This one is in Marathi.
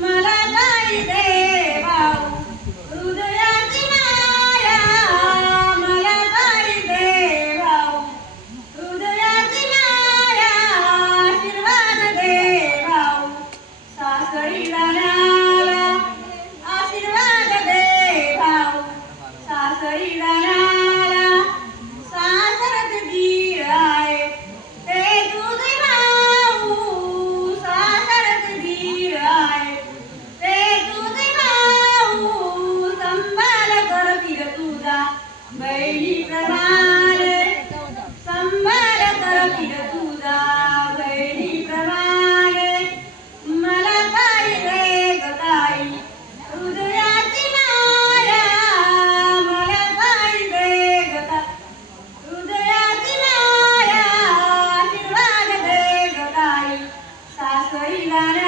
मला नाही दे. la la